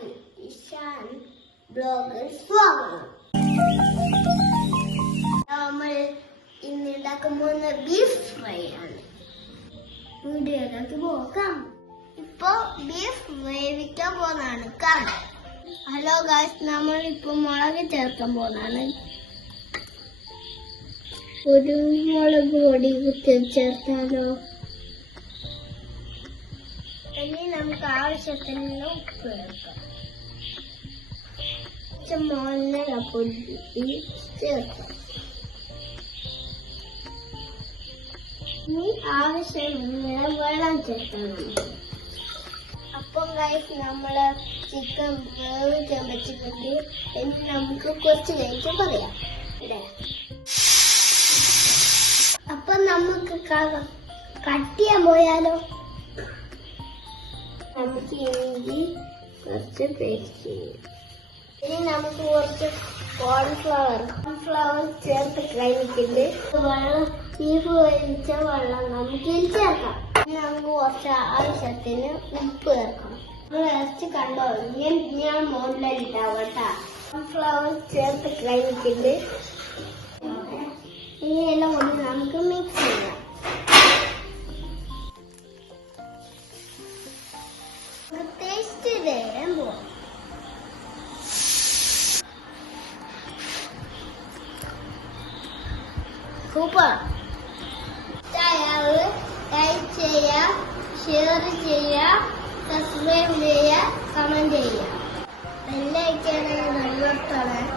എല്ലാവർക്കും ഇഷാൻ ബ്ലോഗിൽ സ്വാഗതം. നമ്മൾ ഇന്ന് ഉണ്ടാക്കാൻ പോകുന്ന ബീഫ് ഫ്രൈ ആണ്. വീഡിയോയിലേക്ക് പോകാം. ഇപ്പൊ ബീഫ് വേവിക്കാൻ പോകുന്നതാണ്. കാണാം. ഹലോ ഗായ്സ്, നമ്മൾ ഇപ്പൊ മുളക് ചേർക്കാൻ പോകുന്നതാണ്. കുരുമുളക് പൊടി ചേർത്താലോ? ഇനി നമുക്ക് ആവശ്യത്തിന് ഉപ്പ് ചേർക്കാം. മഞ്ഞൾപ്പൊടി ചേർക്കാം. ഇനി ആവശ്യമുള്ള വെള്ളം ചേർക്കണം. അപ്പം ഗൈസ്, നമ്മള് ചിക്കൻ വേവിക്കാൻ വെച്ചിട്ടുണ്ട്. ഇനി നമുക്ക് കുറച്ച് കഴിഞ്ഞ് പറയാം. അപ്പൊ നമുക്ക് കട്ട് ചെയ്യാൻ പോയാലോ? നമുക്ക് ഇഞ്ചി കുറച്ച് പേസ്റ്റ് ചെയ്യാം. ഇനി നമുക്ക് കുറച്ച് കോൺഫ്ലവർ ചേർത്ത് കഴിഞ്ഞിട്ടുണ്ട്. വെള്ളം ബീഫ് വേവിച്ച വെള്ളം നമുക്ക് ചേർക്കാം. ഇനി നമുക്ക് കുറച്ച് ആവശ്യത്തിന് ഉപ്പ് ചേർക്കാം. നമ്മൾ ഇറച്ചി കണ്ടോ? ഞാൻ മോഡലിട്ടാവട്ടാ. കോൺഫ്ലവർ ചേർത്ത് കഴിഞ്ഞിട്ടുണ്ട്. ഇനി എല്ലാം കൂടി നമുക്ക് മിക്സ് ചെയ്യാം. ടേസ്റ്റ് ചെയ്യാൻ പോവാം. സൂപ്പർ. ലൈക്ക് ചെയ്യുക, ഷെയർ ചെയ്യുക, സബ്സ്ക്രൈബ് ചെയ്യുക, കമന്റ് ചെയ്യുക. ബെല്ലൈക്കൺ നിലനിർത്തണം.